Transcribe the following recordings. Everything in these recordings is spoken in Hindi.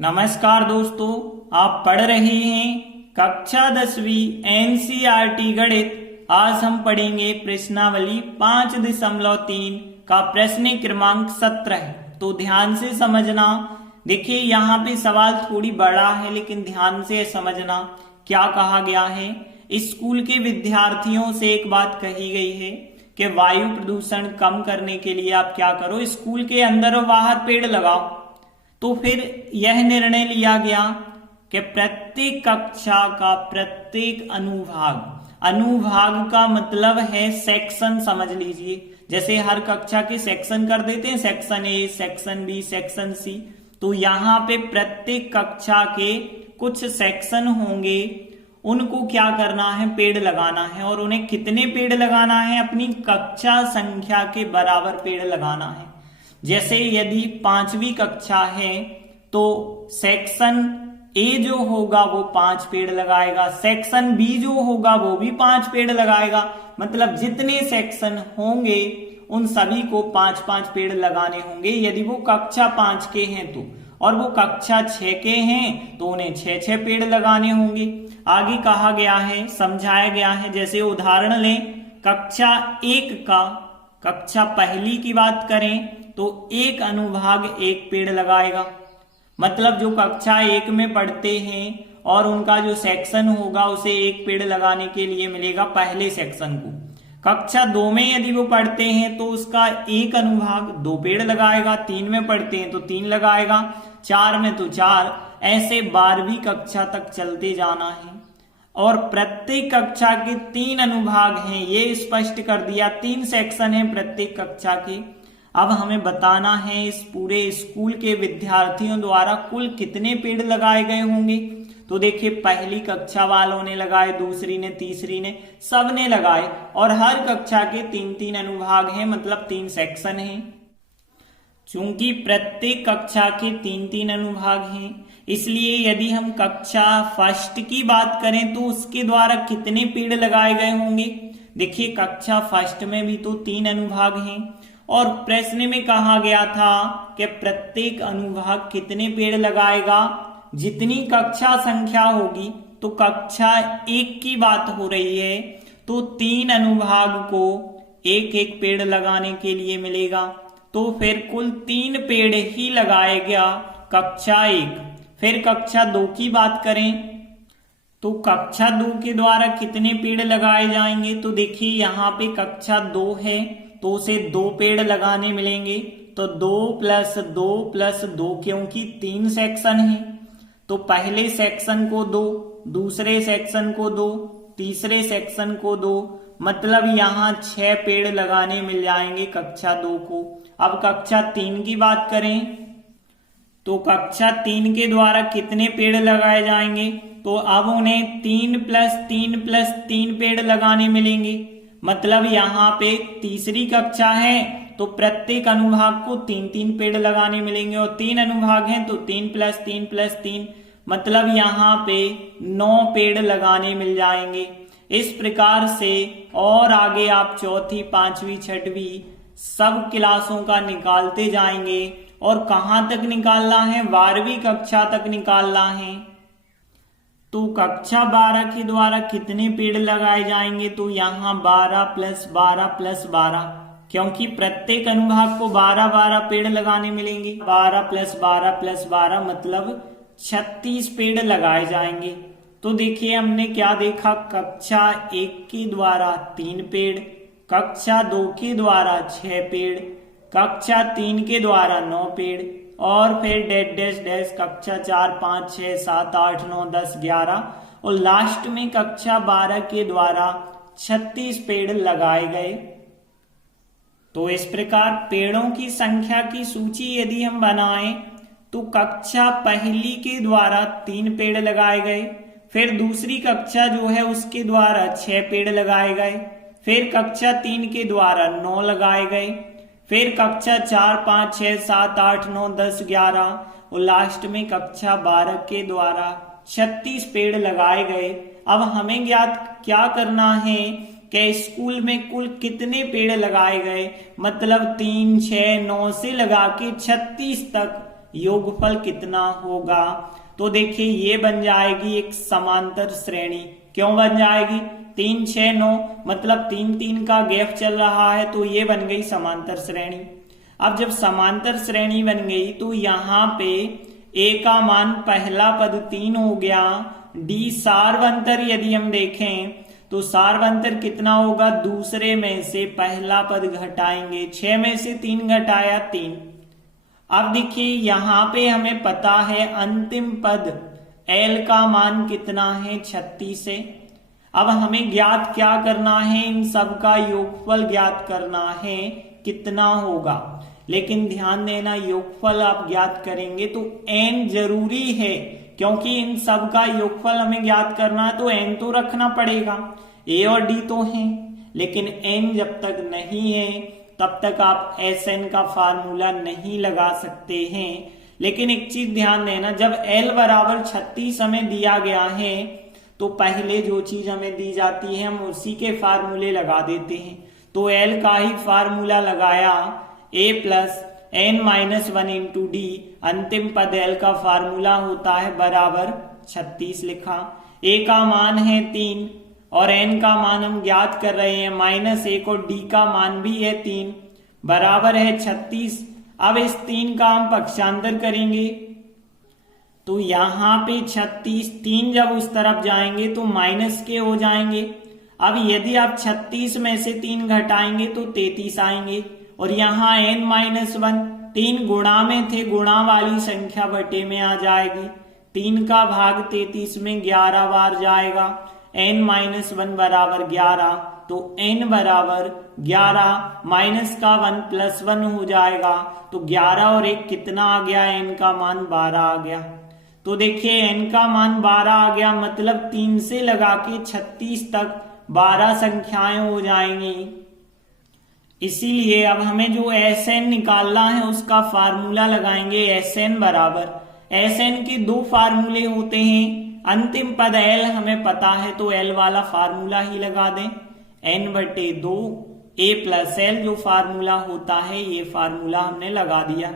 नमस्कार दोस्तों, आप पढ़ रहे हैं कक्षा 10वीं एनसीईआरटी गणित। आज हम पढ़ेंगे प्रश्नावली 5.3 का प्रश्न क्रमांक 17। तो ध्यान से समझना। देखिए यहाँ पे सवाल थोड़ी बड़ा है, लेकिन ध्यान से समझना क्या कहा गया है। स्कूल के विद्यार्थियों से एक बात कही गई है कि वायु प्रदूषण कम करने के लिए आप क्या करो, स्कूल के अंदर और बाहर पेड़ लगाओ। तो फिर यह निर्णय लिया गया कि प्रत्येक कक्षा का प्रत्येक अनुभाग का मतलब है सेक्शन, समझ लीजिए। जैसे हर कक्षा के सेक्शन कर देते हैं, section A, section B, section C. तो यहाँ पे प्रत्येक कक्षा के कुछ सेक्शन होंगे, उनको क्या करना है, पेड़ लगाना है। और उन्हें कितने पेड़ लगाना है, अपनी कक्षा संख्या के बराबर पेड़ लगाना है। जैसे यदि 5वीं कक्षा है तो सेक्शन ए जो होगा वो 5 पेड़ लगाएगा, सेक्शन बी जो होगा वो भी 5 पेड़ लगाएगा। मतलब जितने सेक्शन होंगे उन सभी को 5-5 पेड़ लगाने होंगे। यदि वो कक्षा 5 के हैं तो, और वो कक्षा 6 के हैं तो उन्हें 6-6 पेड़ लगाने होंगे। आगे कहा गया है, समझाया गया है। जैसे उदाहरण लें, कक्षा 1 का, कक्षा पहली की बात करें तो एक अनुभाग 1 पेड़ लगाएगा। मतलब जो कक्षा 1 में पढ़ते हैं और उनका जो सेक्शन होगा उसे 1 पेड़ लगाने के लिए मिलेगा पहले सेक्शन को। कक्षा 2 में यदि वो पढ़ते हैं तो उसका एक अनुभाग 2 पेड़ लगाएगा, 3 में पढ़ते हैं तो 3 लगाएगा, 4 में तो 4। ऐसे 12वीं कक्षा तक चलते जाना है। और प्रत्येक कक्षा के 3 अनुभाग हैं, ये स्पष्ट कर दिया। 3 सेक्शन हैं प्रत्येक कक्षा के। अब हमें बताना है इस पूरे स्कूल के विद्यार्थियों द्वारा कुल कितने पेड़ लगाए गए होंगे। तो देखिए, पहली कक्षा वालों ने लगाए, दूसरी ने, तीसरी ने, सब ने लगाए। और हर कक्षा के 3-3 अनुभाग हैं, मतलब 3 सेक्शन हैं। चूंकि प्रत्येक कक्षा के 3-3 अनुभाग हैं, इसलिए यदि हम कक्षा फर्स्ट की बात करें तो उसके द्वारा कितने पेड़ लगाए गए होंगे। देखिए, कक्षा फर्स्ट में भी तो 3 अनुभाग हैं, और प्रश्न में कहा गया था कि प्रत्येक अनुभाग कितने पेड़ लगाएगा। जितनी कक्षा संख्या होगी, तो कक्षा 1 की बात हो रही है तो 3 अनुभाग को 1-1 पेड़ लगाने के लिए मिलेगा। तो फिर कुल 3 पेड़ ही लगाएगा कक्षा 1। फिर कक्षा 2 की बात करें तो कक्षा 2 के द्वारा कितने पेड़ लगाए जाएंगे। तो देखिए, यहाँ पे कक्षा 2 है तो उसे 2 पेड़ लगाने मिलेंगे। तो 2 + 2 + 2, क्योंकि 3 सेक्शन है तो पहले सेक्शन को 2, दूसरे सेक्शन को 2, तीसरे सेक्शन को 2, मतलब यहाँ 6 पेड़ लगाने मिल जाएंगे कक्षा 2 को। अब कक्षा 3 की बात करें तो कक्षा 3 के द्वारा कितने पेड़ लगाए जाएंगे। तो अब उन्हें 3 + 3 + 3 पेड़ लगाने मिलेंगे। मतलब यहाँ पे तीसरी कक्षा है तो प्रत्येक अनुभाग को 3-3 पेड़ लगाने मिलेंगे। और 3 अनुभाग हैं तो 3 + 3 + 3, मतलब यहाँ पे 9 पेड़ लगाने मिल जाएंगे। इस प्रकार से और आगे आप 4वीं, 5वीं, 6वीं सब क्लासों का निकालते जाएंगे। और कहाँ तक निकालना है, 12वीं कक्षा तक निकालना है। तो कक्षा 12 के द्वारा कितने पेड़ लगाए जाएंगे। तो यहाँ 12 + 12 + 12, क्योंकि प्रत्येक अनुभाग को 12-12 पेड़ लगाने मिलेंगे। 12 + 12 + 12 मतलब 36 पेड़ लगाए जाएंगे। तो देखिए, हमने क्या देखा, कक्षा 1 के द्वारा 3 पेड़, कक्षा 2 के द्वारा 6 पेड़, कक्षा 3 के द्वारा 9 पेड़, और फिर डैश डैश डैश कक्षा 4, 5, 6, 7, 8, 9, 10, 11, और लास्ट में कक्षा 12 के द्वारा 36 पेड़ लगाए गए। तो इस प्रकार पेड़ों की संख्या की सूची यदि हम बनाएं तो कक्षा पहली के द्वारा 3 पेड़ लगाए गए, फिर दूसरी कक्षा जो है उसके द्वारा 6 पेड़ लगाए गए, फिर कक्षा 3 के द्वारा 9 लगाए गए, फिर कक्षा 4, 5, 6, 7, 8, 9, 10, 11, और लास्ट में कक्षा 12 के द्वारा 36 पेड़ लगाए गए। अब हमें ज्ञात क्या करना है कि स्कूल में कुल कितने पेड़ लगाए गए। मतलब 3, 6, 9 से लगा के 36 तक योगफल कितना होगा। तो देखिए ये बन जाएगी एक समांतर श्रेणी। क्यों बन जाएगी? 3 6 9 मतलब 3 3 का गैप चल रहा है, तो ये बन गई समांतर श्रेणी। अब जब समांतर श्रेणी बन गई तो यहाँ पे a का मान पहला पद 3 हो गया। d सार्वंतर यदि हम देखें तो सार्वंतर कितना होगा? दूसरे में से पहला पद घटाएंगे, 6 में से 3 घटाया 3। अब देखिए यहाँ पे हमें पता है अंतिम पद l का मान कितना है? 36 है। अब हमें ज्ञात क्या करना है? इन सब का योगफल ज्ञात करना है कितना होगा। लेकिन ध्यान देना, योगफल आप ज्ञात करेंगे तो n जरूरी है, क्योंकि इन सब का योगफल हमें ज्ञात करना है तो n तो रखना पड़ेगा। a और d तो हैं, लेकिन n जब तक नहीं है तब तक आप Sn का फार्मूला नहीं लगा सकते हैं। लेकिन एक चीज ध्यान देना, जब l बराबर 36 हमें दिया गया है तो पहले जो चीज हमें दी जाती है हम उसी के फार्मूले लगा देते हैं। तो l का ही फार्मूला लगाया, a plus n minus 1 into D, अंतिम पद l का फार्मूला होता है बराबर 36 लिखा। a का मान है 3 और n का मान हम ज्ञात कर रहे हैं -1 और d का मान भी है 3, बराबर है 36। अब इस 3 का हम पक्षांतर करेंगे तो यहाँ पे 36, 3 जब उस तरफ जाएंगे तो माइनस के हो जाएंगे। अब यदि आप 36 में से 3 घटाएंगे तो 33 आएंगे। और यहाँ n-1 3 गुणा में थे, गुणा वाली संख्या बटे में आ जाएगी। 3 का भाग 33 में 11 बार जाएगा, n-1 बराबर 11, तो n बराबर 11 माइनस का 1 प्लस 1 हो जाएगा। तो 11 और 1 कितना आ गया? n का मान 12 आ गया। तो देखिए n का मान 12 आ गया, मतलब 3 से लगा के 36 तक 12 संख्याएं हो जाएंगी। इसीलिए अब हमें जो Sn निकालना है उसका फार्मूला लगाएंगे। Sn बराबर, Sn के 2 फार्मूले होते हैं। अंतिम पद l हमें पता है तो l वाला फार्मूला ही लगा दें, n/2 a प्लस l जो फार्मूला होता है ये फार्मूला हमने लगा दिया।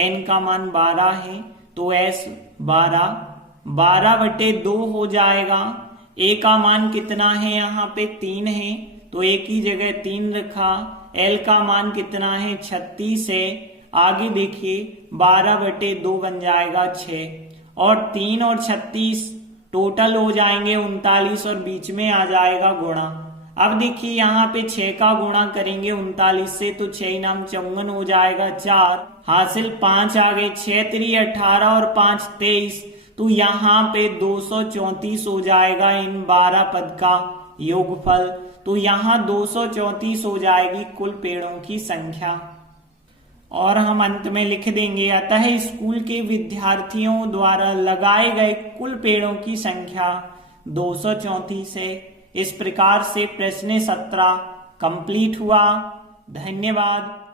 n का मान 12 है तो s 12/2 हो जाएगा। a का मान कितना है? यहाँ पे 3 है तो a की जगह 3 रखा। l का मान कितना है? 36 है। आगे देखिए 12/2 बन जाएगा 6, और 3 और 36 टोटल हो जाएंगे 39 और बीच में आ जाएगा गुणा। अब देखिए यहाँ पे 6 का गुणा करेंगे 39 से तो 6 नाम 54 हो जाएगा 4, हासिल 5 आ गए, 6 3 18 और 5 23, तो यहाँ पे 234 हो जाएगा इन 12 पद का योगफल। तो यहाँ 234 हो जाएगी कुल पेड़ों की संख्या। और हम अंत में लिख देंगे, अतः स्कूल के विद्यार्थियों द्वारा लगाए गए कुल पेड़ों की संख्या 234 है। इस प्रकार से प्रश्न 17 कंप्लीट हुआ। धन्यवाद।